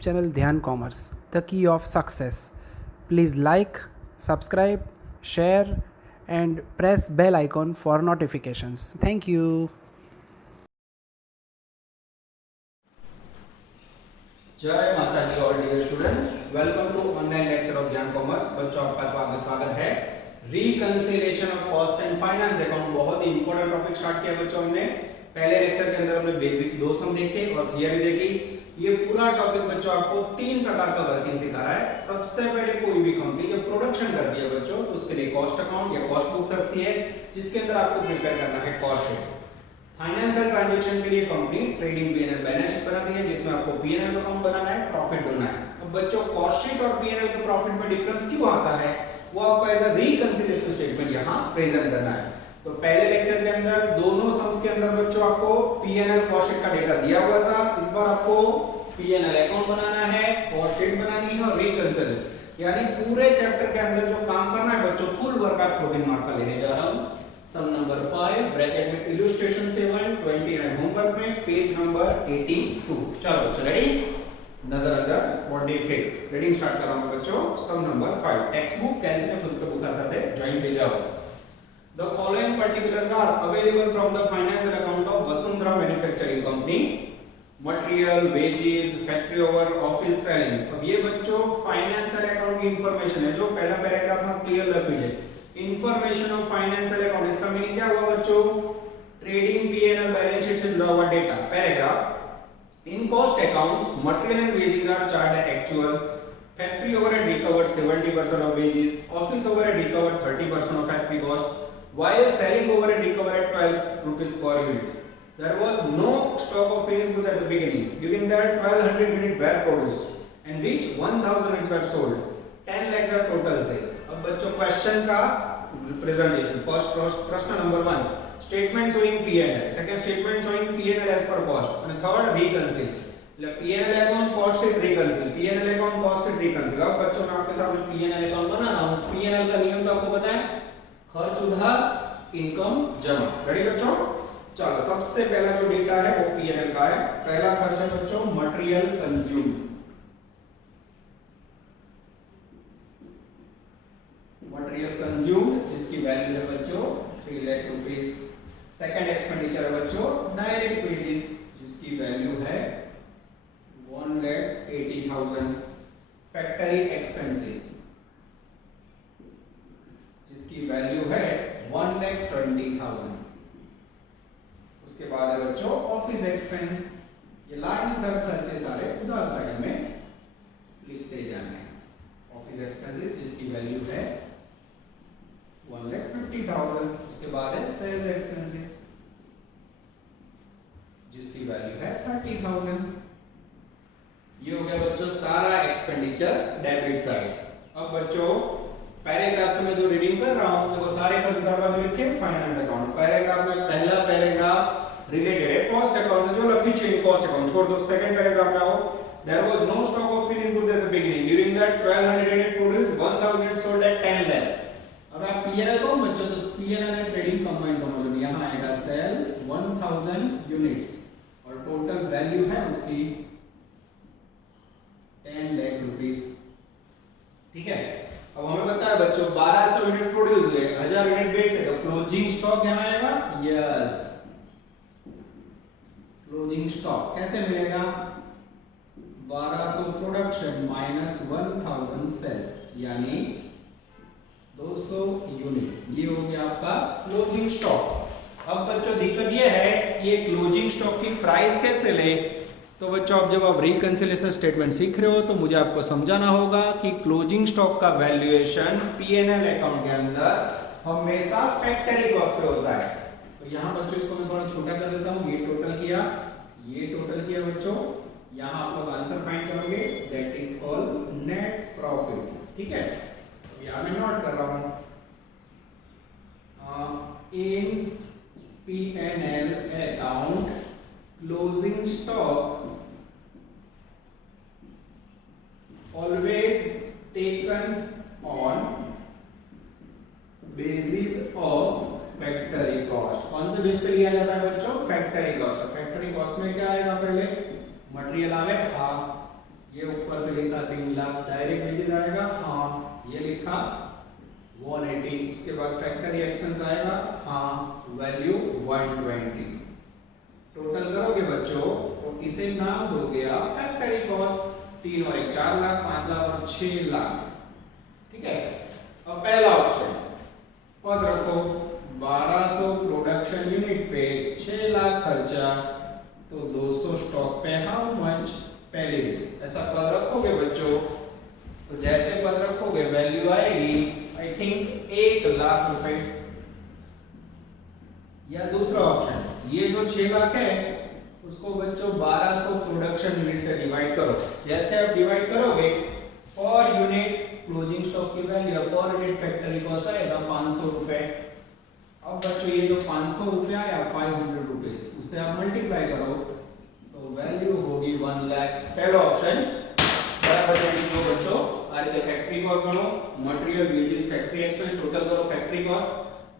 channel Dhyan Commerce, the key of success. Please like, subscribe, share, and press bell icon for notifications. Thank you. जय माता जी all dear students, welcome to online lecture of Gyan commerce. बच्चों आपका स्वागत है। Reconciliation of cost and finance account बहुत ही important topic start किया बच्चों। हमने पहले लेक्चर के अंदर हमने बेसिक दो सम देखे और थियरी देखी। ये पूरा टॉपिक बच्चों आपको तीन प्रकार का वर्किंग सिखा रहा है। सबसे पहले कोई भी कंपनी जब प्रोडक्शन करती है बच्चों, तो उसके लिए कॉस्ट अकाउंट या कॉस्ट बुक्स रखती है, जिसके अंदर आपको प्रिपेयर करना है कॉस्ट शीट। फाइनेंशियल ट्रांजैक्शन के लिए company trading PNL balance sheet बनाती है, जिसमें आपको पीएनएल अकाउंट बनाना है, प्रॉफिट ढूंढना है। अब बच्चों कॉस्ट शीट और पीएनएल के प्रॉफिट में डिफरेंस क्यों आता है, वो आपको एज अ रिकंसिलिएशन स्टेटमेंट यहां प्रेजेंट करना है। तो पहले लेक्चर के अंदर दोनों सम्स के अंदर बच्चों आपको पीएनएल कॉस्ट शीट का डेटा दिया हुआ था। इस बार आपको पीएनएल अकाउंट बनाना है, कॉस्ट शीट बनानी है और रिकंसिल, यानी पूरे चैप्टर के अंदर जो काम करना है बच्चों, फुल वर्क आप 14 मार्क का लेने जा रहा हूं। सम नंबर 5 ब्रैकेट में इलस्ट्रेशन 7 29 होमवर्क में पेज नंबर 82। चलो बच्चों रेडी, नजर अंदर बॉडी फिक्स रीडिंग स्टार्ट कर रहा हूं बच्चों। Sum number 5 text book cancel पुस्तक बुक साथे जॉइन पे जाओ। The following particulars are available from the financial account of Vasundhara manufacturing company. Material, wages, factory over, office selling. अब ये बच्चों फाइनेंशियल अकाउंट की इंफॉर्मेशन है जो पहला पैराग्राफ में क्लियर रख लीजिए। इंफॉर्मेशन ऑफ फाइनेंशियल अकाउंट, इसका मीनिंग क्या हुआ बच्चों, ट्रेडिंग पीएनएल बैलेंस शीट से जुड़ा हुआ data. Paragraph, in cost accounts material and wages are charge at actual, factory overhead recovered 70% of wages, office overhead recovered 30% of factory cost, while selling overhead recovered at 12 rupees per unit. There was no stock of finished goods at the beginning. During that 1200 units were produced and which 1000 units were sold. 10 lakhs are total sales. अब बच्चों question का representation, first प्रश्न number 1 statement showing PNL, second statement showing PNL as per cost और third reconcile. मतलब PNL account cost sheet reconcile, PNL account cost sheet reconcile. अब बच्चों मैं आपके सामने पीएनएल अकाउंट बना रहा हूं। पीएनएल का नियम तो आपको पता है, खर्च उधार इनकम जमा। रेडी बच्चों, चलो सबसे पहला जो डेटा है वो पीएनएल का है। पहला खर्च है बच्चों मटेरियल कंज्यूम, मटेरियल कंज्यूम जिसकी वैल्यू है बच्चों 3 लाख रुपीस। सेकंड एक्सपेंडिचर है बच्चों डायरेक्ट वेजेस जिसकी वैल्यू है 1,80,000। फैक्टरी एक्सपेंसेस जिसकी वैल्यू है 1,20,000। उसके बाद है बच्चों ऑफिस एक्सपेंस, ये लाइन सब खर्चे सारे उधार साइड में लिखते जाने हैं। ऑफिस एक्सपेंसेस जिसकी वैल्यू है 1,50,000। उसके बाद है सेल्स एक्सपेंसेस जिसकी वैल्यू है 30,000। ये हो गया बच्चों सारा एक्सपेंडिचर डेबिट साइड। अब बच्चों पैराग्राफ से मैं जो रीडिंग कर रहा हूं देखो, सारे खर्च उधार बाजू लिखे फाइनेंस अकाउंट। पैराग्राफ में पहला पैराग्राफ रिलेटेड है कॉस्ट अकाउंट से, जो लखी चेंज कॉस्ट अकाउंट छोड़ दो। सेकंड पैराग्राफ में आओ, there was no stock of finished goods at the beginning, during that 1200 unit produced, 1000 unit sold at 10 lakhs। अब आप पीएनएल को बच्चों तो पीएनएल एंड ट्रेडिंग कंबाइन समझ लो। यहां आएगा सेल 1000 यूनिट्स और टोटल वैल्यू है उसकी 10 लाख रुपीस। ठीक है, अब हमें पता है बच्चों 1200 यूनिट प्रोड्यूस हुए, 1000 यूनिट बेचे, तो क्लोजिंग स्टॉक यहां आएगा। यस, क्लोजिंग स्टॉक कैसे मिलेगा, 1200 प्रोडक्शन माइनस 1000 सेल्स, यानी 200 यूनिट। ये हो गया आपका क्लोजिंग स्टॉक। अब बच्चों दिक्कत ये है, ये क्लोजिंग स्टॉक की प्राइस कैसे ले। तो बच्चों अब जब आप रिकंसिलिएशन स्टेटमेंट सीख रहे हो तो मुझे आपको समझाना होगा कि क्लोजिंग स्टॉक का वैल्यूएशन पीएनएल अकाउंट के अंदर हमेशा फैक्टरी कॉस्ट पे होता है। तो यहां बच्चों इसको मैं थोड़ा छोटा कर देता हूं। ये टोटल किया, ये टोटल किया बच्चों, यहां आप लोग आंसर फाइंड करोगे, that is called net profit. ठीक है, यहां मैं नोट कर रहा हूं in PNL account closing stock always taken on basis of factory cost. कौन से बेस पे लिया जाता है बच्चों, फैक्टरी कॉस्ट। फैक्टरी कॉस्ट में क्या आएगा, पहले मटेरियल आवे हाफ, ये ऊपर से लिखा 3 लाख डायरेक्ट वेजेस आएगा, हाँ ये लिखा 180, उसके बाद फैक्टरी एक्सपेंस आएगा, हाँ वैल्यू 120। टोटल करोगे बच्चों तो इसे नाम दोगे आप फैक्टरी कॉस्ट। 3 और 1 4 लाख, 5 लाख और 6 लाख। ठीक है, अब पहला ऑप्शन पद रखो 1200 प्रोडक्शन यूनिट पे 6 लाख खर्चा, तो 200 स्टॉक पे हाउ मच पहले, ऐसा पद रखोगे बच्चों। तो जैसे पद रखोगे वैल्यू आएगी आई थिंक 1 लाख रुपए। या दूसरा ऑप्शन, ये जो 6 लाख है उसको बच्चों 1200 प्रोडक्शन यूनिट से डिवाइड करो। जैसे आप डिवाइड करोगे पर यूनिट क्लोजिंग स्टॉक की value per unit factory cost आएगा 500 रुपए। अब बच्चों ये जो 500 रुपया या 500 रुपीज उसे आप मल्टीप्लाई करो तो वैल्यू होगी 1 लाख। पहला ऑप्शन बराबर है जो बच्चों आ रही फैक्ट्री कॉस्ट बनो, material wages factory expense total करो फैक्ट्री कॉस्ट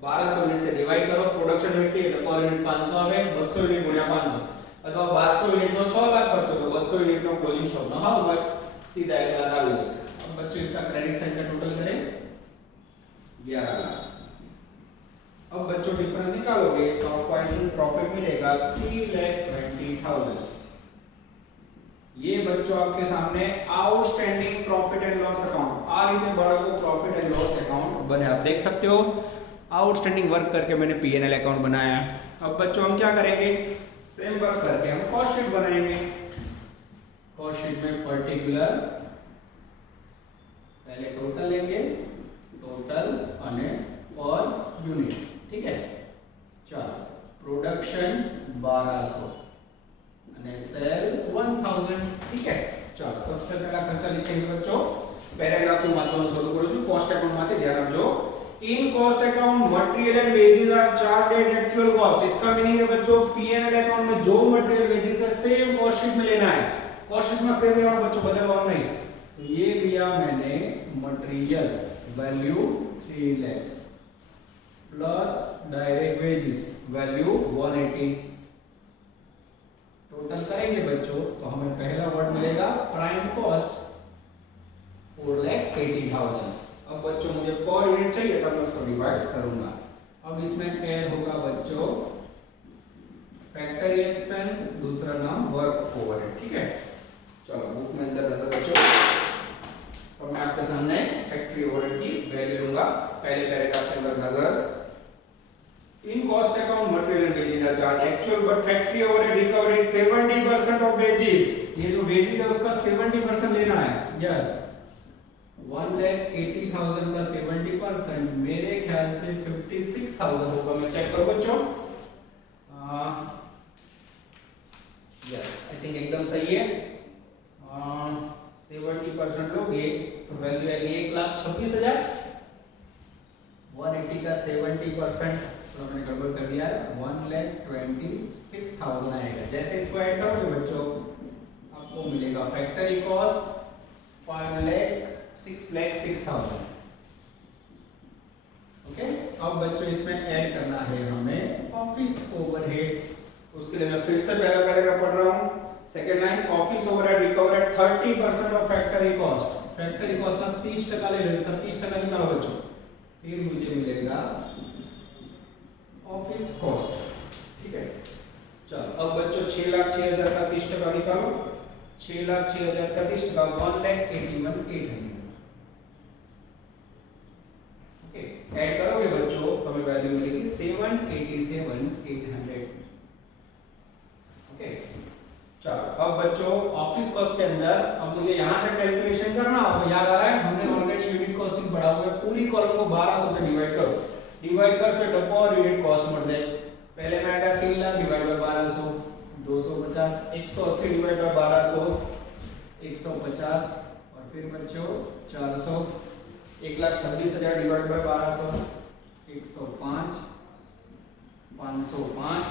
1200 यूनिट से डिवाइड करो प्रोडक्शन यूनिट की पर यूनिट 500 આવે 200 यूनिट गुણ્યા 500 अथवा 1200 यूनिट નો 6 લાખ ખર્ચો તો 200 यूनिट નો ક્લોઝિંગ સ્ટોક નો હાઉ મચ सीधा 1 लाख આવી જશે। अब बच्चों इसका क्रेडिट साइड का टोटल करें 11 लाख। अब बच्चों डिफरेंस निकालोगे तो आपको आई थिंक प्रॉफिट मिलेगा 3,20,000। ये बच्चों आपके सामने outstanding profit and loss account आ रीते बाळको प्रॉफिट एंड लॉस अकाउंट बने आप देख सकते हो। आउटस्टैंडिंग वर्क करके मैंने पीएनएल अकाउंट बनाया। अब बच्चों हम क्या करेंगे, सेम वर्क करके हम कॉस्ट शीट बनाएंगे। कॉस्ट शीट में पर्टिकुलर पहले टोटल लेंगे, टोटल અને पर यूनिट। ठीक है, चलो प्रोडक्शन 1200 અને सेल 1000। ठीक है, चलो सबसे पहला खर्चा लिखेंगे बच्चों। पैराग्राफ में वांचવાનું શરૂ કરું છું। કોસ્ટ એકાઉન્ટ માંથી ધ્યાન આપજો। In cost account material and wages are charge at actual cost. इसका मीनिंग है बच्चों पीएनएल अकाउंट में जो मटेरियल वेजेस है सेम कॉस्ट शीट में लेना है। कॉस्ट शीट में सेम लेना बच्चों, बदलवाना नहीं। तो ये लिया मैंने material value 3 lakh plus direct wages value 180। Total करेंगे बच्चों तो हमें पहला वर्ड मिलेगा प्राइम कॉस्ट 4,80,000। अब बच्चों मुझे पर यूनिट चाहिए तब मैं उसको डिवाइड करूंगा। अब इसमें ऐड होगा बच्चों फैक्टरी एक्सपेंस, दूसरा नाम वर्क ओवरहेड। ठीक है, चलो बुक में अंदर नजर बच्चों। अब मैं आपके सामने फैक्टरी ओवरहेड की वैल्यू लूंगा। पहले पैराग्राफ के अंदर नजर। In cost account material and wages are charge actual but factory overhead recovered 70% of wages. ये जो वेजेस है उसका 70% लेना है। यस, 1,80,000 का 70% मेरे ख्याल से 56,000 होगा। मैं चेक करूं बच्चों। यस, आई थिंक एकदम सही है। 70% लोगे तो वैल्यू है 1,26,000। 180 का 70% तो मैंने गड़बड़ कर दिया है, 1,26,000 आएगा। जैसे इसको ऐड करोगे बच्चों आपको मिलेगा फैक्टरी कॉस्ट 6,06,000। ओके, अब बच्चों इसमें ऐड करना है हमें ऑफिस ओवरहेड। उसके लिए मैं फिर से पहला पैराग्राफ पढ़ रहा हूं। Second line, office overhead recovered 30% of factory cost. Factory cost का 30% ले लो, इसका 30% निकालो बच्चों, फिर मुझे मिलेगा ऑफिस कॉस्ट। ठीक है, चलो अब बच्चों 6,06,000 का 30% निकालो। 6,06,000 का 30% 1,81,800। ओके, ऐड करोगे बच्चों तो हमें वैल्यू मिलेगी 7,87,800। ओके, चलो अब बच्चों ऑफिस कॉस्ट के अंदर अब मुझे यहां तक कैलकुलेशन करना हो। याद आ रहा है हमने ऑलरेडी यूनिट कॉस्टिंग पढ़ा हुआ है। पूरी कॉलम को 1200 से डिवाइड करो। डिवाइड कर से पर यूनिट कॉस्ट मर जाए। पहले में आएगा 3 lakh divide by 1200 250, 180 divide by 1200 150 और फिर बच्चों 400, 1,26,000 डिवाइड बाय 1200 105, 505,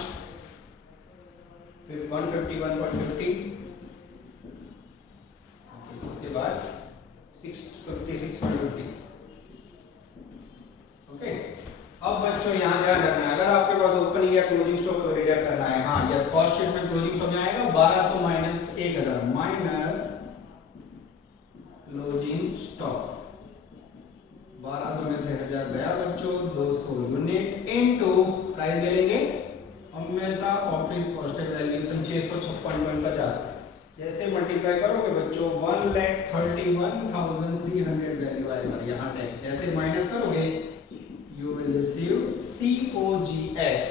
फिर 151.50, उसके बाद 656.50। ओके, अब बच्चों यहाँ ध्यान रखना है, अगर आपके पास ओपनिंग या क्लोजिंग स्टॉक तो रीडर करना है। हाँ, यस, कॉस्ट शीट में क्लोजिंग स्टॉक में आएगा 1200 माइनस 1,000 माइनस क्लोजिंग स्टॉक 1200 में से 1000 गया बच्चों, 200 यूनिट इनटू प्राइस ले लेंगे हमेशा ऑफिस कॉस्ट वैल्यूएशन 656.50। जैसे मल्टीप्लाई करोगे बच्चों 1,31,300 वैल्यू आएगा। यहाँ टैक्स जैसे माइनस करोगे यू विल रिसीव COGS।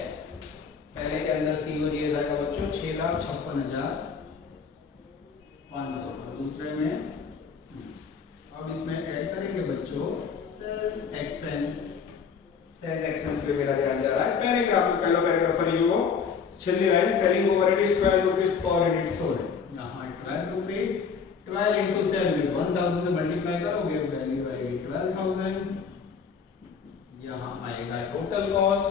पहले के अंदर COGS आएगा बच्चों 6,56,500 और दूसरे में अब इसमें ऐड करेंगे बच्चों सेल्स एक्सपेंस। सेल्स एक्सपेंस पे मेरा ध्यान जा रहा है पैराग्राफ में, पहला पैराग्राफ पर जो छिल्ली line selling overhead is 12 rupees per unit sold. यहाँ 12 रुपीस 12 इनटू सेल में 1000 से मल्टीप्लाई करोगे वैल्यू आएगी 12000। यहाँ आएगा टोटल कॉस्ट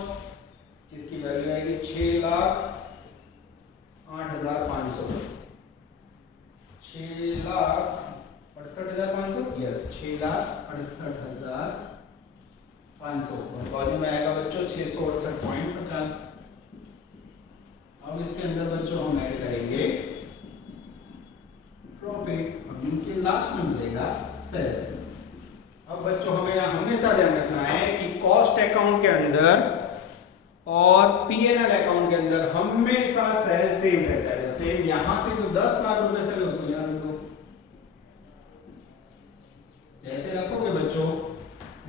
जिसकी वैल्यू आएगी 6,08,500 6,68,500 यस 6,68,500 और वॉल्यूम में आएगा बच्चों 668.50। अब इसके अंदर बच्चों हम ऐड करेंगे प्रॉफिट और नीचे लास्ट में मिलेगा सेल्स। अब बच्चों हमें यहाँ हमेशा ध्यान रखना है कि कॉस्ट अकाउंट के अंदर और P&L अकाउंट के अंदर हमेशा सेल सेम रहता है। तो सेम यहाँ से जो 10 लाख रुपए सेल उसको यहाँ रखो, जैसे रखोगे बच्चों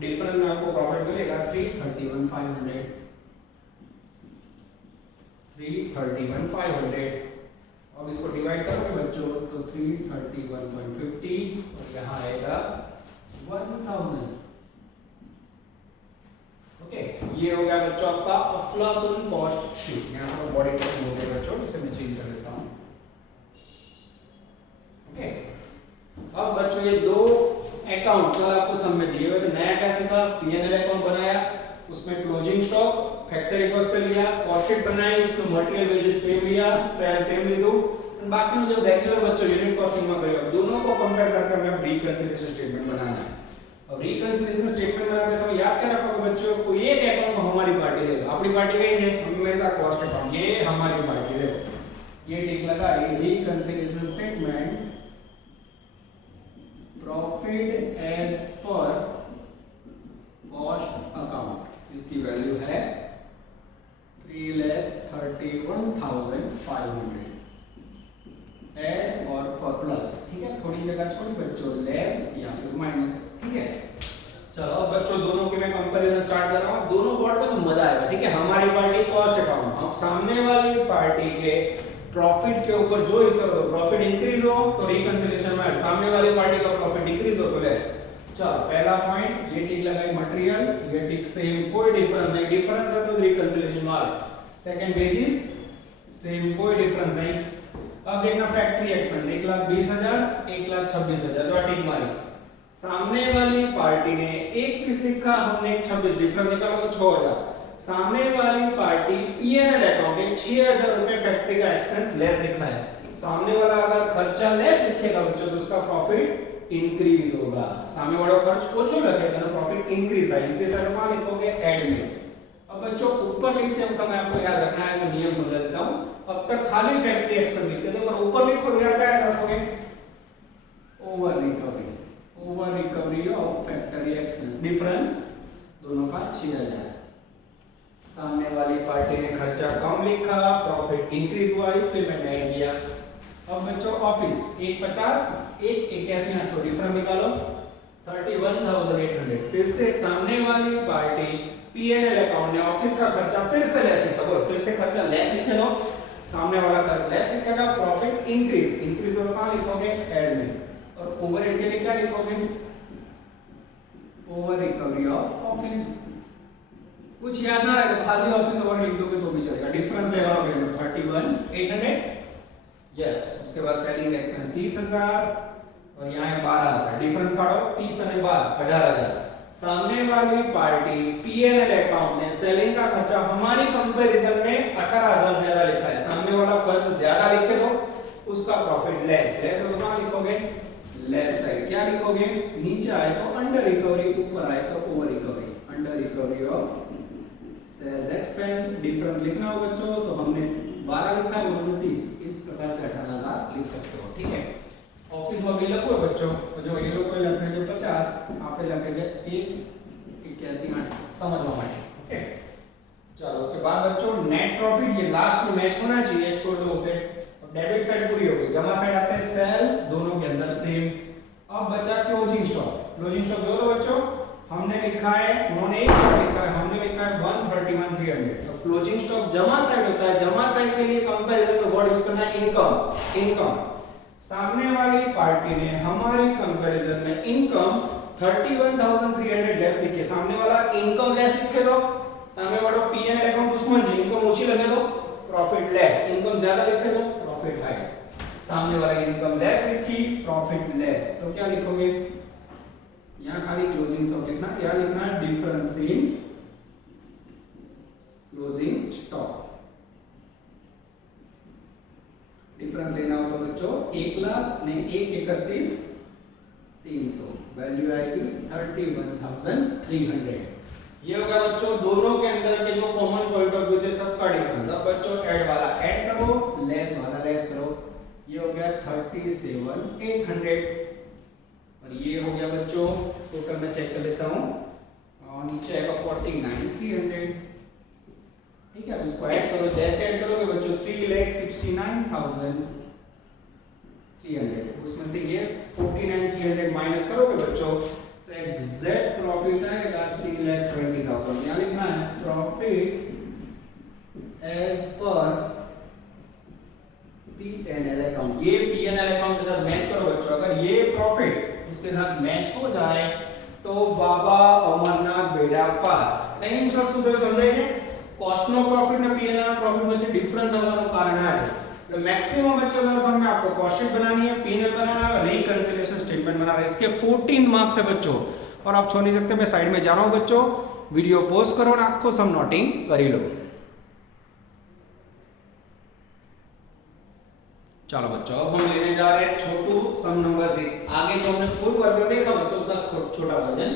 डिफरेंस में आपको प्रॉफिट मिलेगा 331,500। अब इसको डिवाइड करोगे बच्चों तो 331.50 और यहाँ आएगा 1000। ओके ये हो गया बच्चों आपका अफलातुन कॉस्ट शीट। यहाँ पर बॉडी टेक्स्ट हो गया बच्चों, इसे मैं चेंज कर देता हूँ। ओके अब बच्चों ये दो अकाउंट कल आपको समझ दिए हुए, तो नया क्या सीखा P&L अकाउंट बनाया, उसमें क्लोजिंग स्टॉक फैक्टरी कॉस्ट पे लिया, कॉस्ट शीट बनाई उसमें मटेरियल वेजेस सेम लिया, सेल सेम ले दो, बाकी में जो रेगुलर बच्चों यूनिट कॉस्टिंग में करेगा दोनों को कंपेयर करके हमें रिकंसिलिएशन स्टेटमेंट बनाना है। अब रिकंसिलिएशन स्टेटमेंट बनाते समय याद क्या रखोगे बच्चों, कोई एक अकाउंट को हमारी पार्टी लेगा, अपनी पार्टी कहीं है हमेशा कॉस्ट अकाउंट ये हमारी पार्टी ले, ये ठीक लगा। ये reconciliation statement profit as per cost account इसकी वैल्यू है 3,31,500 एड और पर प्लस, ठीक है थोड़ी जगह छोड़ी बच्चों लेस या फिर माइनस, ठीक है। चलो अब बच्चों दोनों के मैं कंपैरिजन स्टार्ट कर रहा हूं, दोनों बोर्ड पे तो मजा आएगा, ठीक है। हमारी पार्टी कॉस्ट अकाउंट, हम सामने वाली पार्टी के प्रॉफिट के ऊपर जो हिस्सा हो प्रॉफिट इंक्रीज हो तो रिकंसिलिएशन में, सामने वाली पार्टी का प्रॉफिट डिक्रीज हो तो लेस। चलो पहला पॉइंट ये टिक लगाई मटेरियल, ये टिक सेम कोई डिफरेंस नहीं, डिफरेंस है तो reconciliation mark. Second wages same कोई डिफरेंस नहीं। अब देखना फैक्ट्री एक्सपेंस 1,20,000 1,26,000 तो टिक मारी। सामने वाली पार्टी ने एक पीस लिखा, हमने 26 डिफरेंस निकाला तो 6,000। सामने वाली पार्टी P&L अकाउंट में 6,000 रुपए फैक्ट्री का एक्सपेंस लेस लिखा है, सामने वाला अगर खर्चा लेस लिखेगा बच्चों तो उसका प्रॉफिट इंक्रीज होगा। सामने वाला खर्च ओछो लखेगा तो प्रॉफिट इंक्रीज है, इंक्रीज है तो कहां लिखोगे ऐड में। अब बच्चों ऊपर लिखते हैं समय आपको याद रखना है, मैं नियम समझा देता हूं। अब तक खाली फैक्ट्री एक्सपेंस लिखते थे पर ऊपर लिखो तो याद रखोगे over recovery of factory expense, difference दोनों का 6,000। सामने वाली पार्टी ने खर्चा कम लिखा, प्रॉफिट इंक्रीज हुआ इसलिए मैंने ऐड किया। अब बच्चों ऑफिस 150 181,800 डिफरेंस निकालो 31,800। फिर से सामने वाली पार्टी P&L अकाउंट ने ऑफिस का खर्चा फिर से लेस लिखा, बोल फिर से खर्चा लेस लिखे दो, सामने वाला खर्च लेस लिखेगा प्रॉफिट इंक्रीज तो कहां लिखोगे ऐड में। और ओवरहेड के लिए क्या लिखोगे ओवर रिकवरी ऑफ ऑफिस। कुछ याद ना आए तो खाली ऑफिस ओवर लिख दोगे तो भी चलेगा। डिफरेंस लगाओगे 31,800 यस। उसके बाद सेलिंग एक्सपेंस 30,000 और यहाँ है 12,000, डिफरेंस काटो 30 और 12 18,000। सामने वाली पार्टी P&L अकाउंट ने सेलिंग का खर्चा हमारी कंपैरिजन में 18,000 ज्यादा लिखा है, सामने वाला खर्च ज्यादा लिखे तो उसका प्रॉफिट लेस हो तो कहां लिखोगे लेस साइड। क्या लिखोगे नीचे आए तो अंडर रिकवरी, ऊपर आए तो over recovery, under recovery of sales expense. Difference लिखना हो बच्चों तो हमने 12 लिखा है 29, इस प्रकार से 18,000 लिख सकते हो, ठीक है। ऑफिस में बिल लखो बच्चों तो जो ये लोग लखे जो 50 आप लखे जो 181 समझवा माटे ओके। चलो उसके बाद बच्चों नेट प्रॉफिट ये लास्ट में मैच होना चाहिए, छोड़ दो उसे। डेबिट साइड पूरी हो गई, जमा साइड आता है सेल, दोनों के अंदर सेम। अब बचा क्लोजिंग स्टॉक। क्लोजिंग स्टॉक जो दो बच्चों हमने लिखा है, उन्होंने एक लिखा है, हमने लिखा है 131,300। तो क्लोजिंग स्टॉक जमा साइड होता है, जमा साइड के लिए कंपैरिजन में वर्ड यूज करना है इनकम। इनकम सामने वाली पार्टी ने हमारी कंपैरिजन में इनकम 31,300 लेस लिखे, सामने वाला इनकम लेस लिखे दो, सामने वाला पीएनएल अकाउंट दुश्मन जी इनकम ऊंची लगे दो, प्रॉफिट लेस, इनकम ज्यादा लिखे दो, प्रॉफिट हाई। सामने वाला इनकम लेस लिखी, प्रॉफिट लेस, तो क्या लिखोगे यहां खाली क्लोजिंग स्टॉक लिखना, क्या लिखना है difference in closing stock. Difference लेना हो तो बच्चों 1,00,000 ने 1,31,300 वैल्यू आएगी 31,300। ये हो गया बच्चों दोनों के अंदर के जो कॉमन पॉइंट ऑफ व्यू थे सबका डिफरेंस। अब बच्चों ऐड वाला ऐड करो, लेस वाला लेस करो, ये हो गया 37,800 और ये हो गया बच्चों टोटल में चेक कर लेता हूं और नीचे आएगा 49,300। ठीक है, अब इसको ऐड करो, जैसे ऐड करोगे बच्चों 3,69,300 उसमें से ये 49,300 माइनस करोगे बच्चों तो एग्जैक्ट प्रॉफिट आएगा 3,20,000। यहाँ लिखना है profit as per PNL account. ये पीएनएल अकाउंट के साथ मैच करो बच्चों, अगर ये प्रॉफिट उसके साथ मैच हो जाए तो बाबा अमरनाथ बेड़ा पार। नहीं इन सब सूत्र समझेंगे, कॉस्ट नो प्रॉफिट ने पीएनएल प्रॉफिट में डिफरेंस આવવાનું કારણ આ છે। तो मैक्सिमम बच्चों का समय आपको कॉस्ट शीट बनानी है, पीएनएल बनाना है, रिकंसिलिएशन स्टेटमेंट बनाना है। इसके 14 मार्क्स है बच्चों और आप छोड़ नहीं सकते। मैं साइड में जा रहा हूं बच्चों, वीडियो पॉज करो और आखो सम नोटिंग करी लो। चलो बच्चों अब हम लेने जा रहे हैं छोटू सम नंबर 6। आगे जो हमने फुल वर्जन देखा बच्चों उसका छोटा वर्जन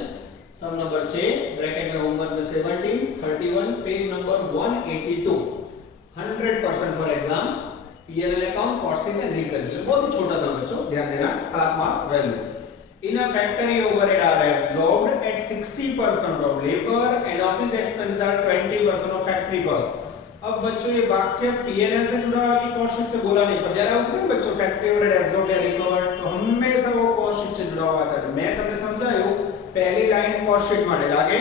सम नंबर 6 ब्रैकेट में होमवर्क में 17 31 page number 182 100% for exam PNL account cost sheet and reconciliation. बहुत ही छोटा सा बच्चों ध्यान देना, 7 mark value. In a factory overhead are absorbed at 60% of labour and office expenses are 20% of factory cost. अब बच्चों ये वाक्य पीएनएल से जुड़ा हुआ कि कॉस्ट शीट से बोला नहीं, पर जरा होता है बच्चों फैक्ट्री ओवरहेड एब्सॉर्ब्ड या रिकवर्ड तो हमेशा वो कॉस्ट शीट से जुड़ा हुआ था। मैं તમને સમજાયો पहली लाइन कॉस्ट शीट માટે लागे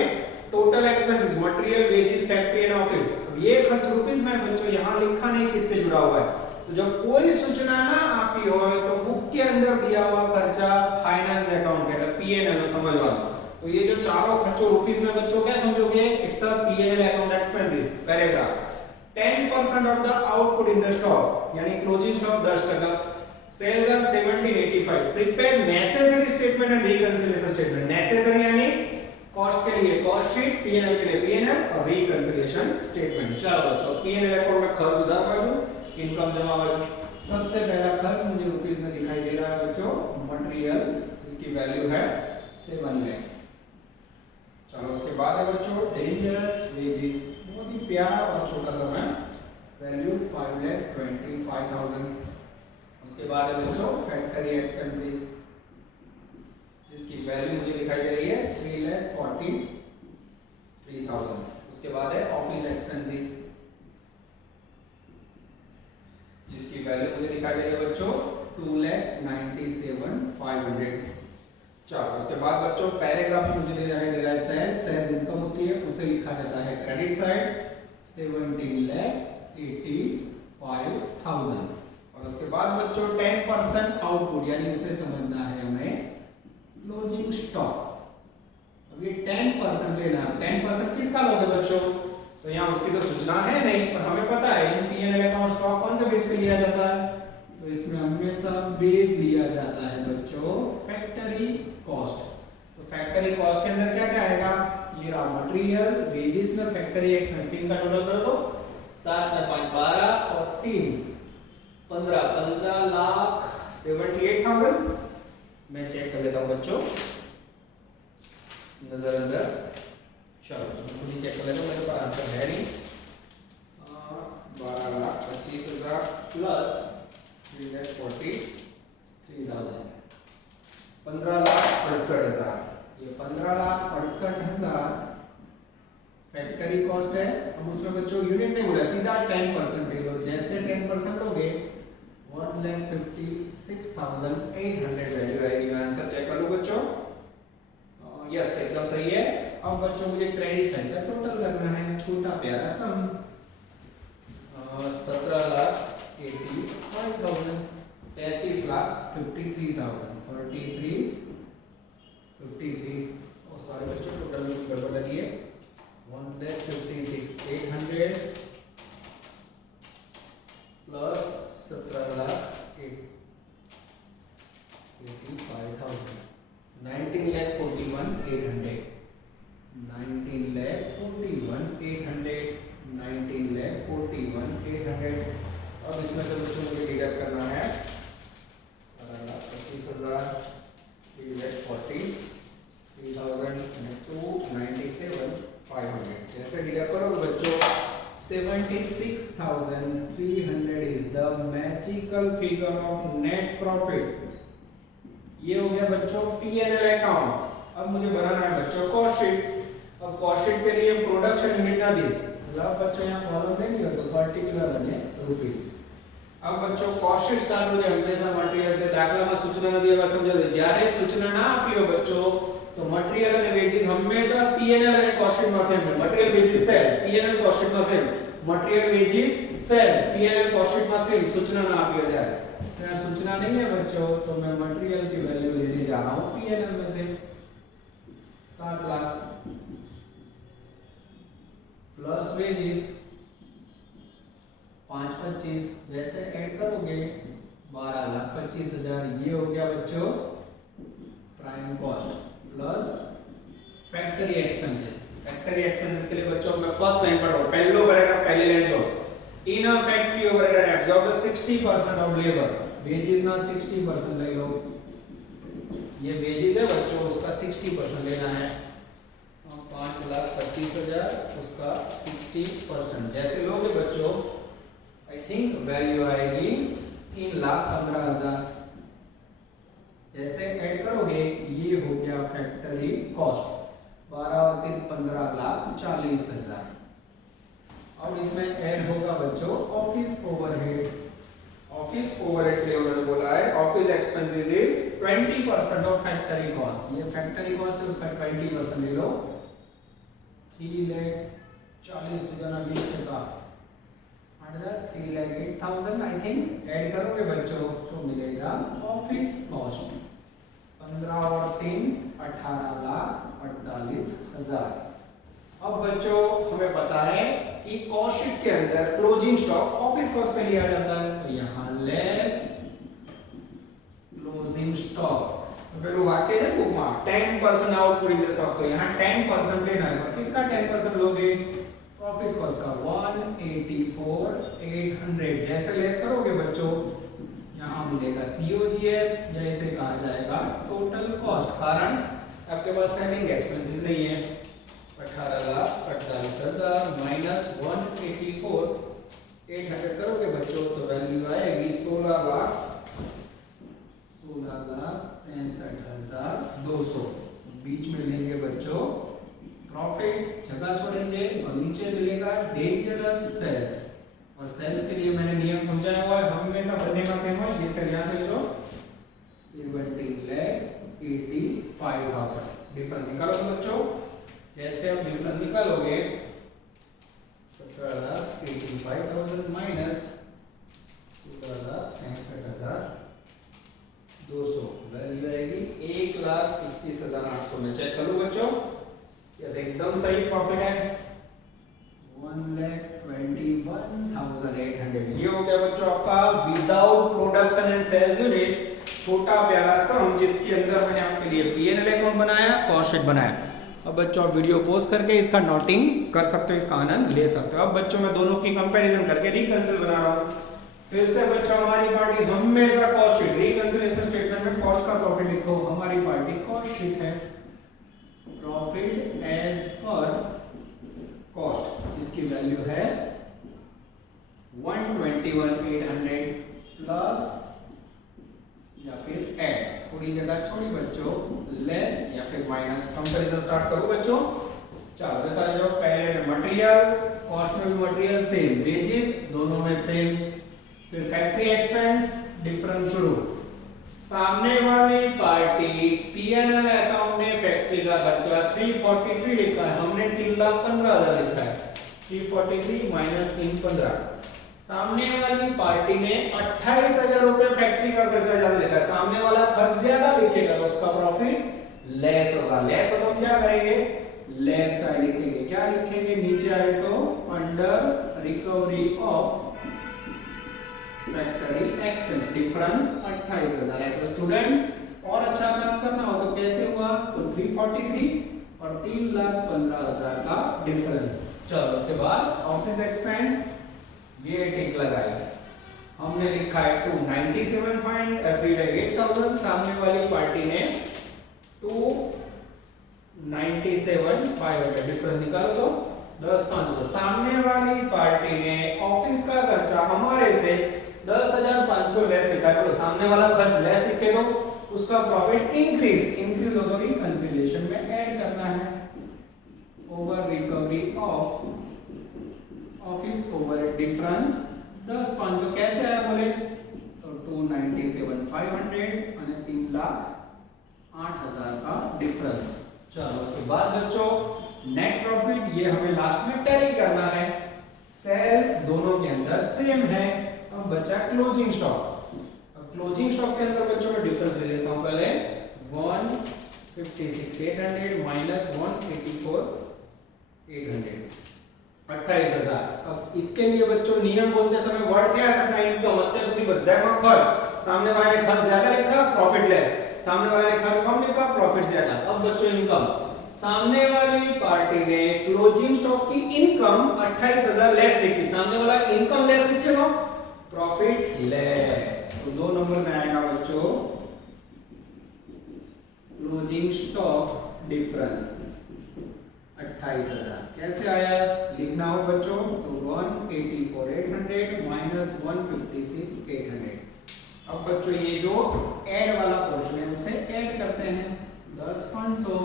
total expenses material wages factory and office. ये खर्च रुपीस में बच्चों यहां लिखा नहीं किससे जुड़ा हुआ है। तो जब कोई सूचना ना आपी हो तो बुक के अंदर दिया हुआ खर्चा फाइनेंस अकाउंट के पीएनएल में समझवा। तो ये जो चारों खर्चों रुपीस में बच्चों क्या समझोगे, it's a PNL account expenses. Paragraph 10% of the output in the stock यानी closing stock 10%। Sales are 1785। Prepare necessary statement and reconciliation statement. Necessary यानी कॉस्ट के लिए कॉस्ट शीट, पीएनएल के लिए पीएनएल और रिकंसिलिएशन स्टेटमेंट। चलो बच्चों पीएनएल अकाउंट में खर्च उधार बाजू, इनकम जमा बाजू। सबसे पहला खर्च मुझे रुपीस में दिखाई दे रहा है बच्चों मटेरियल जिसकी वैल्यू है 7 लाख। चलो उसके बाद है बच्चों डेंजरस वेजेस, बहुत ही प्यारा और छोटा सा है वैल्यू 5,25,000। उसके बाद है बच्चों फैक्ट्री एक्सपेंसेस जिसकी वैल्यू मुझे दिखाई दे रही है 3,43,000। उसके बाद है ऑफिस एक्सपेंसेस जिसकी वैल्यू मुझे दिखाई दे रही है बच्चों 2,97,500। चलो उसके बाद बच्चों पैराग्राफ में मुझे दिखाई दे रहा है सेल्स इनकम होती है उसे लिखा जाता है क्रेडिट साइड 17,85,000। और उसके बाद बच्चों 10% आउटपुट यानी उसे समझना है हमें क्लोजिंग स्टॉक। अब ये 10% लेना है, 10% किसका लोगे बच्चों, तो यहाँ उसकी तो सूचना है नहीं पर हमें पता है इन पीएनएल अकाउंट स्टॉक कौन से बेस पे लिया जाता है, तो इसमें हमेशा बेस लिया जाता है बच्चों फैक्ट्री कॉस्ट। तो फैक्ट्री कॉस्ट के अंदर क्या क्या आएगा, ये रहा मटेरियल वेजेस में फैक्ट्री एक्सपेंस 3 का टोटल कर दो 7 में 5 12 और 3 15,78,000। मैं चेक कर लेता हूं बच्चों नजर अंदर। चलो खुद ही चेक कर लेता हूं, मेरे पास आंसर है नहीं। 12,25,000 प्लस 3,40 3000 15,68,000। ये 15,68,000 फैक्टरी कॉस्ट है। अब उसमें बच्चों यूनिट नहीं बोला, सीधा 10% ले लो। जैसे 10% लोगे 1,56,800 वैल्यू आएगी। मैं आंसर चेक कर लूं बच्चों। यस एकदम सही है। अब बच्चों मुझे क्रेडिट साइड का टोटल करना है, छोटा प्यारा सम 17,85,000 33,53,000 43,53 और सारे बच्चों टोटल में गड़बड़ लगी है। 1,56,800 प्लस 17,85,000 19,41,800 19,41,800 19,41,800। अब इसमें से बच्चों मुझे डिडक्ट करना है 25,000 3,40,3,097,500। जैसे डिडक्ट करो बच्चों 76,300 is the magical figure of net profit. ये हो गया बच्चों P&L अकाउंट। अब मुझे बनाना है बच्चों कॉस्ट शीट। अब कॉस्ट शीट के लिए प्रोडक्शन यूनिट ना दी, मतलब बच्चों यहाँ कॉलम नहीं लिया तो पर्टिकुलर અને રૂપીસ। अब बच्चों कॉस्ट शीट स्टार्ट हो जाए हमेशा मटेरियल से। દાખલામાં સૂચના ન દીવા સમજો જ્યારે સૂચના ના આપ્યો બચ્ચો તો મટીરીયલ અને વેજીસ હંમેશા P&L અને કોસ્ટ શીટ માં સેમ है। Material wages sale, P&L cost sheet માં same, material wages sales, P&L cost sheet में सेम। सूचना ना आपियो जाए तो यहाँ सूचना नहीं है बच्चों, तो मैं मटेरियल की वैल्यू लेने जा रहा हूँ P&L में से 7 लाख प्लस वेजेस 5,25,000। जैसे ऐड करोगे 12,25,000। ये हो गया बच्चों prime cost plus factory expenses. Factory expenses के लिए बच्चों मैं फर्स्ट लाइन पढ़ रहा हूं, पहलो पैराग्राफ पहली लाइन जो in a factory overhead absorb 60% of labour. Wages ना 60% ले लो, ये वेजेस है बच्चों उसका 60% लेना है। 5,25,000 उसका 60%। जैसे लोगे बच्चों आई थिंक वैल्यू आएगी 3,15,000। जैसे ऐड करोगे ये हो गया फैक्टरी कॉस्ट 12 और 3 15,40,000। अब इसमें ऐड होगा बच्चों ऑफिस ओवरहेड। ऑफिस ओवरहेड के लिए उन्होंने बोला है office expenses is 20% of factory cost. ये फैक्टरी कॉस्ट है उसका 20% ले लो। 3,40,000 20% 3,08,000 आई थिंक। ऐड करोगे बच्चों तो मिलेगा ऑफिस कॉस्ट 15 और 3 18,48,000। अब बच्चों हमें पता है कि कॉस्ट शीट के अंदर क्लोजिंग स्टॉक ऑफिस कॉस्ट पे लिया जाता है, तो यहां लेस क्लोजिंग स्टॉक। तो पेलू वाक्य है बुक में 10% आउटपुट इन द स्टॉक, तो यहां 10% लेना है। किसका 10% लोगे? ऑफिस कॉस्ट का 184,800। जैसे लेस करोगे बच्चों यहाँ मिलेगा COGS, जैसे कहा जाएगा टोटल कॉस्ट, कारण आपके पास सेलिंग एक्सपेंसेस नहीं है। 18,48,000 माइनस 184,800 करोगे बच्चों तो वैल्यू आएगी 16,63,200। बीच में लेंगे बच्चों प्रॉफिट, जगह छोड़ेंगे और नीचे मिलेगा डेंजरस सेल्स। और सेल्स के लिए मैंने नियम समझाया हुआ है, हमेशा बनने का सेम है। ये सेल यहां से ले लो 17,85,000। डिफरेंस निकालो बच्चों। जैसे आप डिफरेंस निकालोगे 17,85,000 माइनस 16,63,200 वैल्यू आएगी 1,21,800 में। चेक कर लो बच्चों, यस एकदम सही प्रॉफिट है 1,21,800। ये हो गया बच्चों आपका without production and sales unit छोटा प्यारा सम, जिसके अंदर मैंने आपके लिए P&L अकाउंट बनाया, कॉस्ट शीट बनाया। अब बच्चों आप वीडियो पॉज करके इसका नोटिंग कर सकते हो, इसका आनंद ले सकते हो। अब बच्चों मैं दोनों की कंपैरिजन करके रिकंसिल बना रहा हूं। फिर से बच्चों हमारी पार्टी हमेशा कॉस्ट शीट, रिकंसिलिएशन स्टेटमेंट में कॉस्ट का प्रॉफिट लिखो। हमारी पार्टी कॉस्ट शीट है, प्रॉफिट एज पर कॉस्ट, जिसकी वैल्यू है 121,800 प्लस या फिर ऐड, थोड़ी जगह छोड़ी बच्चों, लेस या फिर माइनस। कंपैरिजन स्टार्ट करो बच्चों। चलो देखा जाओ, पहले में मटेरियल, कॉस्ट में भी मटेरियल सेम, वेजेस दोनों में सेम, फिर फैक्ट्री एक्सपेंस डिफरेंस शुरू। सामने वाली पार्टी पीएनएल अकाउंट में फैक्ट्री का खर्चा 343 लिखा है, हमने 3,15,000 लिखा है, 343 माइनस 315। सामने वाली पार्टी ने 28,000 रुपए फैक्ट्री का खर्चा ज्यादा लिखा है, सामने वाला खर्च ज्यादा लिखेगा तो उसका प्रॉफिट लेस होगा। लेस हो तो क्या करेंगे, लेस साइड लिखेंगे। क्या लिखेंगे, नीचे आए तो under recovery of factory expense difference 28,000 as a student. और अच्छा काम करना हो तो कैसे हुआ, तो 343 और 3,15,000 का डिफरेंस। चलो उसके बाद ऑफिस एक्सपेंस, ये टिक लगाई, हमने लिखा है 297 फाइन 3,08,000, सामने वाली पार्टी ने 297,500 डिफरेंस निकालो तो 10,500। सामने वाली पार्टी ने ऑफिस का खर्चा हमारे से 10,500 लेस लिखा है, तो सामने वाला खर्च लेस लिखे तो उसका प्रॉफिट इंक्रीज हो तो रिकंसिलिएशन में ऐड करना है। Over recovery of office overhead difference 10,500 कैसे आया बोले, तो 297,500 और 3,08,000 का डिफरेंस। चलो उसके बाद बच्चों नेट प्रॉफिट, ये हमें लास्ट में टैली करना है। सेल दोनों के अंदर सेम है, अब बचा क्लोजिंग स्टॉक। अब क्लोजिंग स्टॉक के अंदर बच्चों का डिफरेंस दे देता हूं पहले, 156,800 माइनस 184,800, 28,000। अब इसके लिए बच्चों नियम बोलते समय वर्ड क्या रखना है, इनकम અત્યાર સુધી બધામાં ખર્ચ, सामने वाले ने खर्च ज्यादा लिखा प्रॉफिट लेस, सामने वाले ने खर्च कम लिखा प्रॉफिट ज्यादा। अब बच्चों इनकम, सामने वाली पार्टी ने क्लोजिंग स्टॉक की इनकम 28,000 लेस लिखी, सामने वाला इनकम लेस लिखेगा प्रॉफिट लेस, तो 2 नंबर में आएगा बच्चों क्लोजिंग स्टॉक डिफरेंस 28,000। कैसे आया लिखना हो बच्चों, तो 184,800 माइनस 156,800। अब बच्चों ये जो ऐड वाला पोर्शन है उसे ऐड करते हैं, 10,500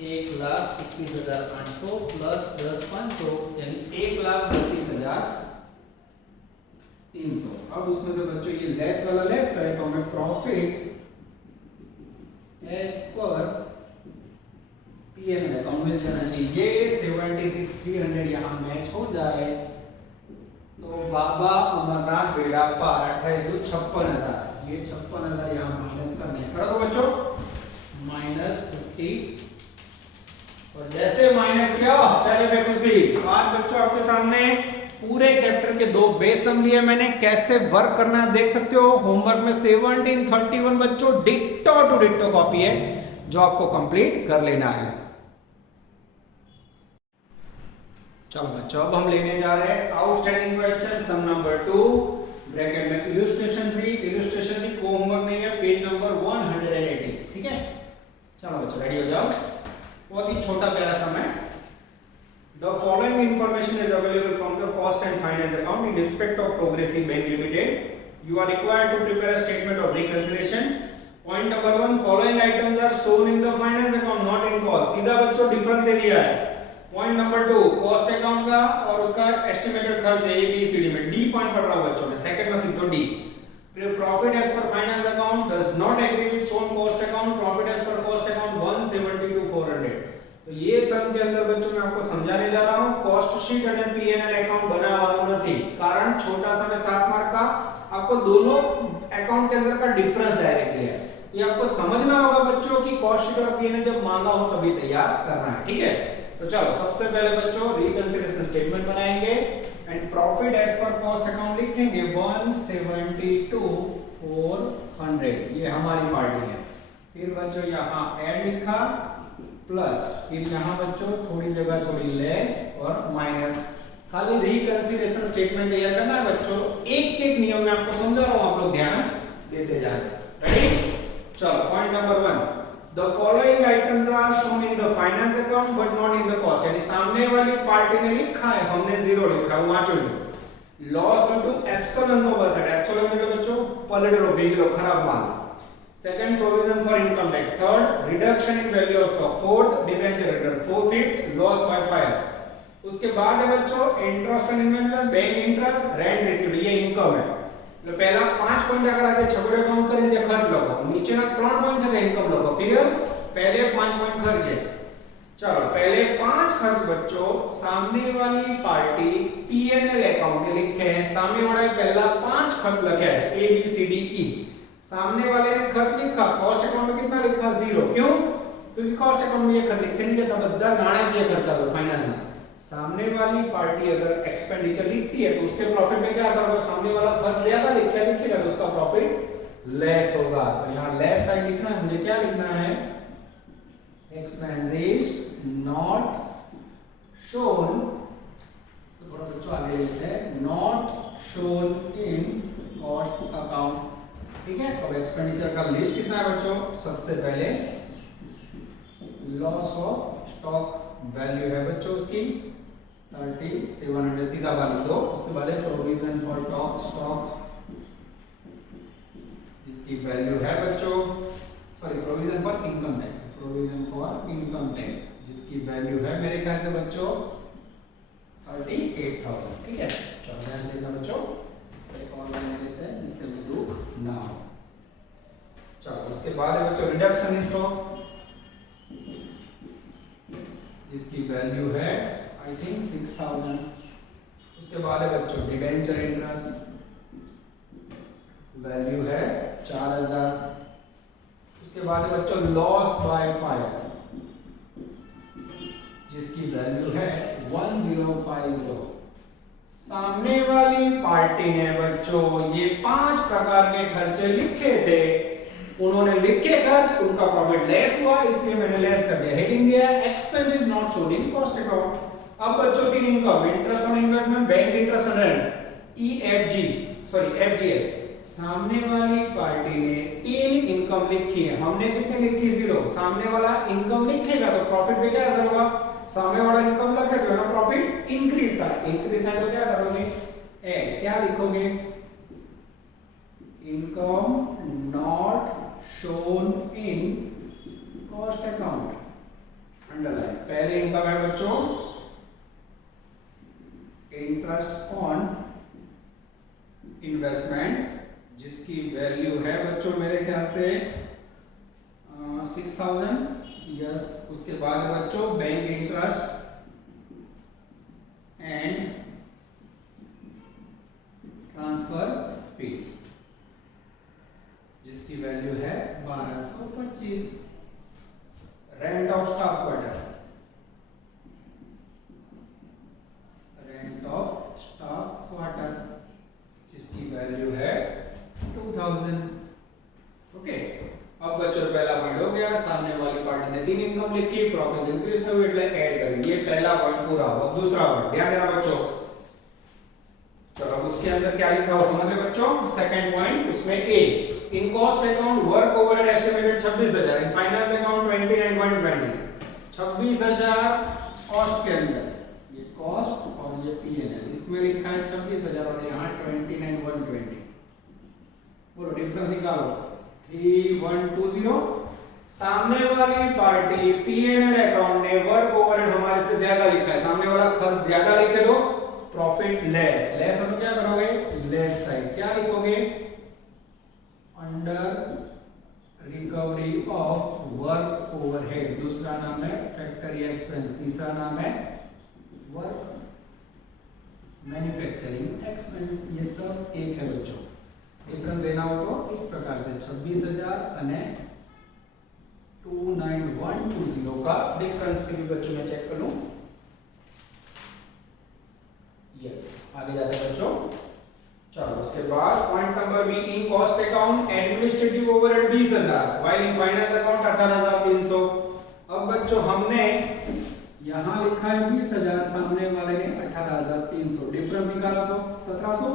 1,21,500 प्लस 10,500 यानी 1,32,300। अब उसमें से बच्चों ये लेस वाला लेस करें तो हमें profit as per PNL account मिल जाना चाहिए। ये 76,300 यहाँ मैच हो जाए तो बाबा अमरनाथ बेड़ा पार 28 56,000, ये 56,000 यहाँ माइनस करने हैं, कर दो बच्चों माइनस 50। और जैसे माइनस किया चले बेखुशी। आज बच्चों आपके सामने पूरे चैप्टर के 2 बेस सम लिए मैंने, कैसे वर्क करना है देख सकते हो। होमवर्क में 1731 बच्चों डिट्टो टू डिट्टो कॉपी है जो आपको कंप्लीट कर लेना है। चलो बच्चों अब हम लेने जा रहे हैं आउटस्टैंडिंग क्वेश्चन सम नंबर 2 ब्रैकेट में इलस्ट्रेशन 3। इलस्ट्रेशन की को होमवर्क नहीं है, पेज नंबर 180, ठीक है। चलो बच्चों रेडी हो जाओ, बहुत ही छोटा प्यारा सम है। The following information is available from the cost and finance account in respect of Progressive Bank Limited. You are required to prepare a statement of reconciliation. Point number 1, following items are shown in the finance account not in cost। सीधा बच्चों difference दे दिया है। Point number 2, cost account का और उसका estimated खर्च है ABCD में, डी पॉइंट पढ़ रहा हूं बच्चों में, सेकंड में सीधो डी। फिर profit as per finance account does not agree with shown cost account, profit as per cost account 170 to 400। तो ये सम के अंदर बच्चों मैं आपको समझाने जा रहा हूं, कॉस्ट शीट અને P&L अकाउंट बनावવાનું નથી, कारण छोटा सा में 7 मार्क का आपको दोनों अकाउंट के अंदर का डिफरेंस डायरेक्ट दिया है। ये आपको समझना होगा बच्चों कि कॉस्ट शीट और P&L जब मांगा हो तभी तैयार करना है, ठीक है। तो चलो सबसे पहले बच्चों रिकंसिलिएशन स्टेटमेंट बनाएंगे and profit as per cost account लिखेंगे 170 to 400, ये हमारी पार्टी है। फिर बच्चों यहाँ ऐड लिखा प्लस, फिर यहाँ बच्चों थोड़ी जगह छोड़ी लेस और माइनस, खाली रिकंसिलिएशन स्टेटमेंट तैयार करना है बच्चों। एक एक नियम में आपको समझा रहा हूँ, आप लोग ध्यान देते जाए। रेडी, चलो point number 1, the following items are shown in the finance account but not in the cost, यानी सामने वाली पार्टी ने लिखा है, हमने 0 लिखा है, वांचो जो loss due to obsolescence of asset, obsolescence એટલે બચ્ચો પલળેલો ભેગેલો ખરાબ માલ. Second provision for income tax, third reduction in value of stock, fourth debenture return, fifth loss by fire. उसके बाद है बच्चों interest on investment, bank interest, rent received, ये इनकम है. એટલે પહેલા 5 પોઈન્ટ આગળ આગે છગડો કાઉન્ટ કરીને તે ખર્ચ લખો, નીચેના 3 પોઈન્ટ છે તે ઇનકમ લખો. ક્લિયર? पहले 5 પોઈન્ટ ખર્ચ है. चलो पहले 5 खर्च बच्चों सामने वाली पार्टी पीएनएल अकाउंट में लिखे हैं. सामने वाला पहला 5 खर्च लिखा है A B C D E. सामने वाले ने खर्च लिखा, कॉस्ट अकाउंट में कितना लिखा? 0. क्यों? क्योंकि कॉस्ट अकाउंट में ये खर्च लिखे नहीं जाता, બધા નાણાકીય ખર્ચા तो फाइनल में. सामने वाली पार्टी अगर एक्सपेंडिचर लिखती है तो उसके प्रॉफिट में क्या असर होगा? सामने वाला खर्च ज्यादा लिखेगा तो उसका प्रॉफिट लेस होगा. तो यहाँ लेस साइड लिखना है, मुझे क्या लिखना है? एक्सपेंसेस नॉट शोन, इसको थोड़ा बच्चों आगे लिखते हैं, not shown in cost account. ठीक है. अब एक्सपेंडिचर का लिस्ट कितना है बच्चों? सबसे पहले लॉस ऑफ स्टॉक वैल्यू है बच्चों उसकी 3700, सीधा वाली दो. उसके बाद प्रोविजन फॉर स्टॉक जिसकी वैल्यू है बच्चों, sorry provision for income tax, provision for income tax जिसकी वैल्यू है मेरे ख्याल से बच्चों 38,000. ठीक है. चलो ध्यान देना बच्चों, एक और लाइन लेते हैं जिससे भी दुख ना हो. चलो उसके बाद है बच्चों रिडक्शन इन स्टॉक जिसकी वैल्यू है आई थिंक 6000. उसके बाद है बच्चों डिबेंचर इंटरेस्ट, वैल्यू है 4000. उसके बाद है बच्चों लॉस बाय फायर जिसकी वैल्यू है 1050. सामने वाली पार्टी ने बच्चों ये 5 प्रकार के खर्चे लिखे थे, उन्होंने लिखे खर्च, उनका प्रॉफिट लेस हुआ इसलिए मैंने लेस कर दिया, हेडिंग दिया expenses not shown in cost account. अब बच्चों 3 income, interest on investment, bank interest on rent, EFG sorry FGL. सामने वाली पार्टी ने 3 इनकम लिखी है, हमने कितने लिखी? 0. सामने वाला इनकम लिखेगा तो प्रॉफिट पे क्या असर होगा? सामने वाला इनकम लिखे तो ना प्रॉफिट इंक्रीज था, इंक्रीज है तो क्या करोगे? ऐड. क्या लिखोगे? Income not shown in cost account, underline. पहले इनकम है बच्चों इंटरेस्ट ऑन इन्वेस्टमेंट जिसकी वैल्यू है बच्चों मेरे ख्याल से 6000. यस. उसके बाद बच्चों bank interest and transfer fees जिसकी वैल्यू है 1225. Rent of staff quarter, rent of staff quarter जिसकी वैल्यू है 2000. ओके. अब बच्चों पहला पॉइंट हो गया, सामने वाली पार्टी ने 3 इनकम लिखी, प्रॉफिट इंक्रीज हुआ એટલે ऐड करेंगे. ये पहला पॉइंट पूरा हुआ. दूसरा पॉइंट ध्यान देना बच्चों. चलो अब उसके अंदर क्या लिखा हुआ समझ ले बच्चों. सेकंड पॉइंट उसमें A in cost account work overhead estimated 26000, in finance account 29.20. 26000 कॉस्ट के अंदर, ये कॉस्ट और ये पीएनएल, इसमें लिखा है 26000 और यहाँ 29.20. बोलो डिफरेंस निकालो. 3120. सामने वाली पार्टी पीएनएल अकाउंट ने वर्क ओवरहेड हमारे से ज्यादा लिखा है, सामने वाला खर्च ज्यादा लिखे तो प्रॉफिट लेस. लेस हो तो क्या करोगे? Less side. क्या लिखोगे? Under recovery of work overhead. दूसरा नाम है फैक्टरी एक्सपेंस, तीसरा नाम है वर्क मैन्युफैक्चरिंग एक्सपेंस. ये सब एक है बच्चों. डिफरेंस देना हो तो इस प्रकार से 26000 અને 29120 का डिफरेंस फिर भी बच्चों में चेक कर लूं. यस. आगे जाते हैं बच्चों. चलो उसके बाद point number be in cost account administrative overhead 20000 while in finance account 18300. अब बच्चों हमने यहां लिखा है 20000, सामने वाले ने 18300, डिफरेंस निकाला तो 1700.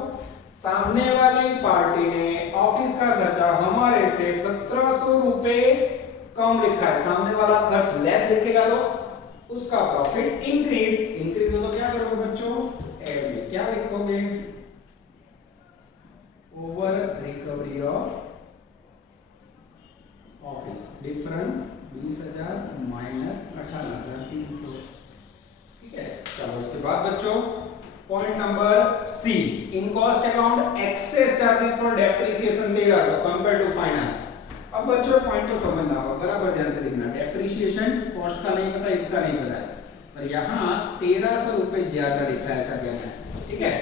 सामने वाली पार्टी ने ऑफिस का खर्चा हमारे से 1700 रुपए कम लिखा है, सामने वाला खर्च लेस लिखेगा तो उसका प्रॉफिट इंक्रीज. इंक्रीज हो तो क्या करोगे बच्चों? ऐड में क्या लिखोगे? Over recovery of office difference 20,000 minus 18,300। ठीक है, चलो उसके बाद बच्चों point number C, in cost account excess charges for depreciation 1300 compare to finance. अब बच्चों पॉइंट को समझना होगा, बराबर ध्यान से देखना। डेप्रिसिएशन कॉस्ट का नहीं पता, इसका नहीं पता है, पर यहाँ 1300 रुपए ज्यादा लिखा है, ऐसा कहना है। ठीक है,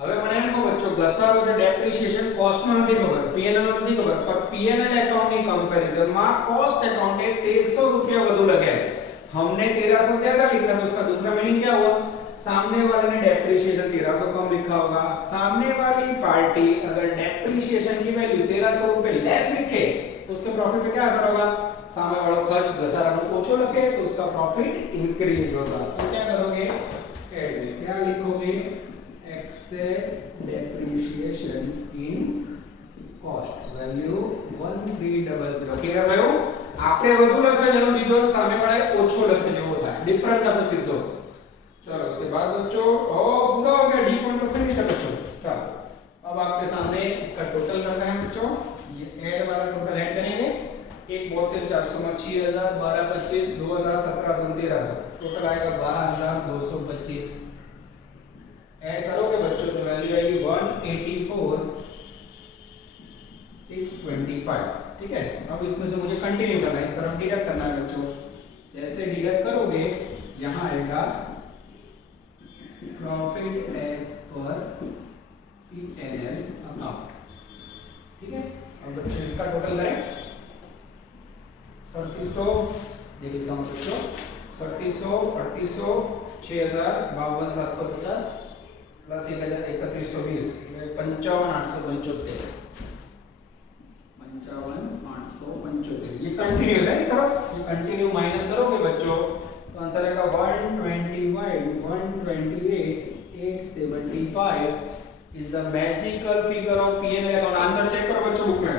હવે મને એમ કહો બચ્ચો ઘસારો છે ડેપ્રિસિએશન કોસ્ટ માં નથી ખબર, પીએનએલ માં નથી ખબર, પર પીએનએલ એકાઉન્ટ ની કમ્પેરિઝન માં કોસ્ટ એકાउंट એ 1300 रुपया વધુ લગે। हमने 1300 ज्यादा लिखा तो उसका दूसरा मीनिंग क्या हुआ, सामने वाले ने डेप्रिसिएशन 1300 कम लिखा होगा। सामने वाली पार्टी अगर डेप्रिसिएशन की वैल्यू 1300 रुपए लेस लिखे तो उसके प्रॉफिट पे क्या असर होगा, सामने वाला खर्च घसारा ओछो लगे तो उसका प्रॉफिट इंक्रीज होगा। तो क्या करोगे, ऐड में क्या लिखोगे, excess depreciation in cost value 1300। Clear થયું? આપણે વધુ લખે જેનો બીજો સામે વાળાએ ઓછો લખે જેવો થાય, ડિફરન્સ આપણે સીધો। चलो उसके बाद बच्चों ओ पूरा हो गया, डी पॉइंट तो फिनिश है बच्चों। चलो अब आपके सामने इसका टोटल करना है बच्चों, ये ऐड वाला टोटल ऐड करेंगे। 172,400 में 6,000 12,25 2,000 17,1300 टोटल आएगा 12,225। ऐड करोगे बच्चों तो वैल्यू आएगी 184,625। ठीक है, अब इसमें से मुझे कंटिन्यू करना है, इस तरफ डिडक्ट करना है बच्चों। जैसे डिडक्ट करोगे यहाँ आएगा profit as per PNL account. ठीक है, अब बच्चों इसका टोटल करें 3700, देख लेता हूँ बच्चों 3700 3800 6000 52,750 प्लस 31,320 55,875 55,875। ये कंटिन्यूस है, इस तरफ ये कंटिन्यू माइनस करोगे बच्चों तो आंसर आएगा 128,875 is the magical figure of P&L account। Answer check करो बच्चों बुक में,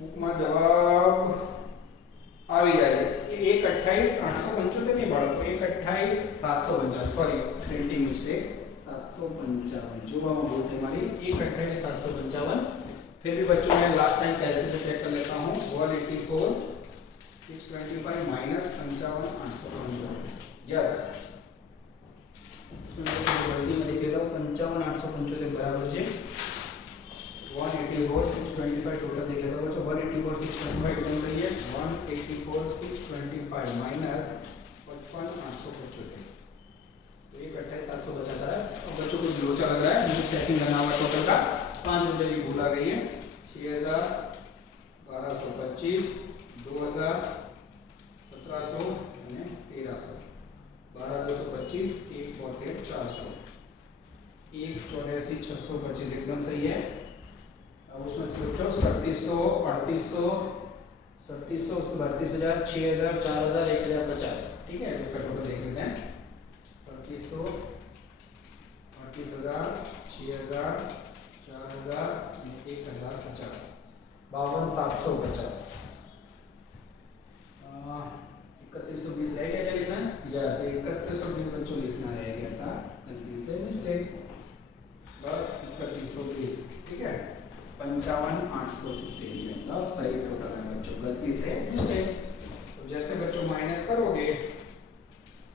बुक में जवाब આવી જાય છે 128,875 नहीं बाળકો 128,755, सॉरी प्रिंटिंग मिस्टेक 755 જોવામાં ભૂલ થઈ મારી, 128,755। फिर भी बच्चों मैं लास्ट टाइम कैसे से चेक कर लेता हूँ, 184,625 माइनस 55,855। यस, इसमें जल्दी में लिख देता हूँ 55,875 बराबर है 184,625 टोटल देख लेता हूँ बच्चों। 184,625 एकदम सही है, 184,625 माइनस 55,875 तो 128,750 है। अब बच्चों को लोचा लग रहा है, मुझे चेकिंग करना होगा टोटल का। 5 रुपये की भूल आ गई है, 6,000 1225 2,000 1700 અને 1300 12,225 1,72,400 1,84,625 एकदम सही है। अब उसमें से बच्चों 3,700 3,800 3,700 उसके बाद 30,000 6,000 4,000 1,050। ठीक है, इसका टोटल देख लेते हैं 3,700 38,000 6,000 4,000 1,050 52,750 3120 रह गया क्या लिखना है, यस 3120 बच्चों लिखना रह गया था गलती से, मिस्टेक, बस 3120। ठीक है, 55,870 में सब सही टोटल है बच्चों, गलती से मिस्टेक। तो जैसे बच्चों माइनस करोगे,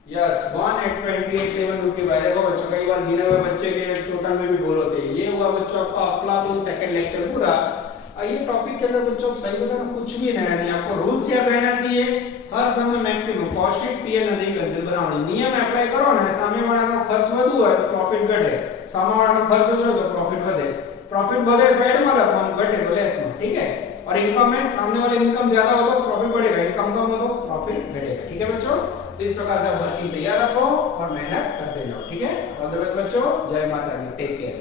यस 1,828,7 रुपये देखो बच्चों, कई बार गिने हुए बच्चे के टोटल में भी बोल होते हैं। ये हुआ बच्चों आपका अफलातून सेकंड लेक्चर पूरा। ये टॉपिक के अंदर बच्चों सही बताना कुछ भी नया नहीं, आपको रूल्स याद रहना चाहिए। हर समय मैक्सिमम कॉस्ट शीट पीएल नहीं कंसेप्ट बनावनी, नियम अप्लाई करो ने सामे वाળાનો खर्च વધુ હોય તો प्रॉफिट घटे, सामे वाળાનો खर्च ઓછો તો प्रॉफिट વધે, प्रॉफिट बढ़े तो एड में रखવાનું, घटे तो लेस में। ठीक है, और इनकम में सामने वाले इनकम ज्यादा हो तो प्रॉफिट बढ़ेगा, इनकम कम हो तो प्रॉफिट घटेगा। ठीक है बच्चों, तो इस प्रकार से वर्किंग तैयार रखो और मेहनत करते जाओ। ठीक है, ऑल द बेस्ट बच्चों, जय माता दी, take care.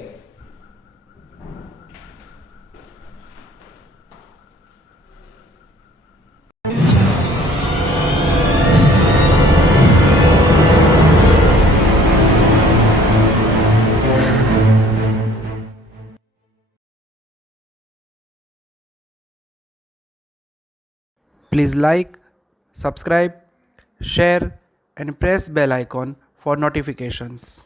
Please like, subscribe, share and press bell icon for notifications.